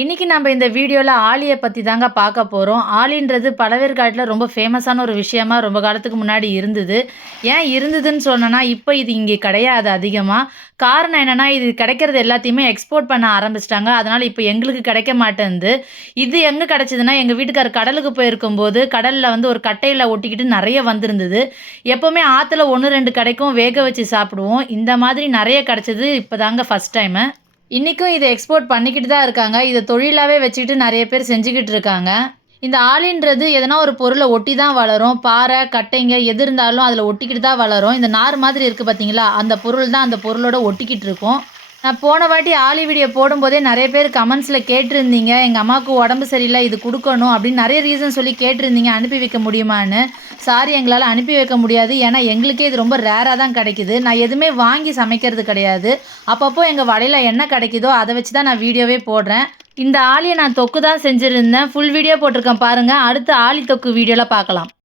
இன்னைக்கு நம்ம இந்த வீடியோவில் ஆலியை பற்றி தாங்க பார்க்க போகிறோம் ஆலின்றது பழவேற்காட்டில் ரொம்ப ஃபேமஸான ஒரு விஷயமா ரொம்ப காலத்துக்கு முன்னாடி இருந்தது. ஏன் இருந்ததுன்னு சொன்னேன்னா இப்போ இது இங்கே கிடையாது அதிகமாக காரணம் என்னென்னா இது கிடைக்கிறது எல்லாத்தையுமே எக்ஸ்போர்ட் பண்ண ஆரம்பிச்சிட்டாங்க. அதனால் இப்போ எங்களுக்கு கிடைக்க மாட்டேங்குது இது எங்கே கிடச்சிதுன்னா எங்கள் வீட்டுக்காரர் கடலுக்கு போயிருக்கும்போது கடலில் வந்து ஒரு கட்டையில் ஒட்டிக்கிட்டு நிறைய வந்திருந்தது. எப்போவுமே ஆற்றுல ஒன்று ரெண்டு கிடைக்கும் வேக வச்சு சாப்பிடுவோம். இந்த மாதிரி நிறைய கிடச்சிது இப்போ தாங்க ஃபஸ்ட் டைமு இன்றைக்கும் இதை எக்ஸ்போர்ட் பண்ணிக்கிட்டு தான் இருக்காங்க. இதை தொழிலாகவே வச்சுக்கிட்டு நிறைய பேர் செஞ்சுக்கிட்டு இருக்காங்க. இந்த ஆலின்றது எதனா ஒரு பொருளை ஒட்டி தான் வளரும். பாறை கட்டைங்க எது இருந்தாலும் அதில் ஒட்டிக்கிட்டு தான் வளரும். இந்த நார் மாதிரி இருக்குது பார்த்தீங்களா அந்த பொருள் தான் அந்த பொருளோட ஒட்டிக்கிட்டு இருக்கும். நான் போன வாட்டி ஆலி வீடியோ போடும்போதே நிறைய பேர் கமெண்ட்ஸில் கேட்டிருந்தீங்க. எங்கள் அம்மாவுக்கு உடம்பு சரியில்லை இது கொடுக்கணும் அப்படின்னு நிறைய ரீசன் சொல்லி கேட்டிருந்தீங்க. அனுப்பி வைக்க முடியுமான்னு. சாரி எங்களால் அனுப்பி வைக்க முடியாது. ஏன்னா எங்களுக்கே இது ரொம்ப ரேராக தான் கிடைக்குது. நான் எதுவுமே வாங்கி சமைக்கிறது கிடையாது. அப்பப்போ எங்கள் வடையில் என்ன கிடைக்குதோ அதை வச்சு தான் நான் வீடியோவே போடுறேன். இந்த ஆலியை நான் தொக்கு தான் செஞ்சுருந்தேன். ஃபுல் வீடியோ போட்டிருக்கேன் பாருங்கள் அடுத்த ஆலி தொக்கு வீடியோவில் பார்க்கலாம்.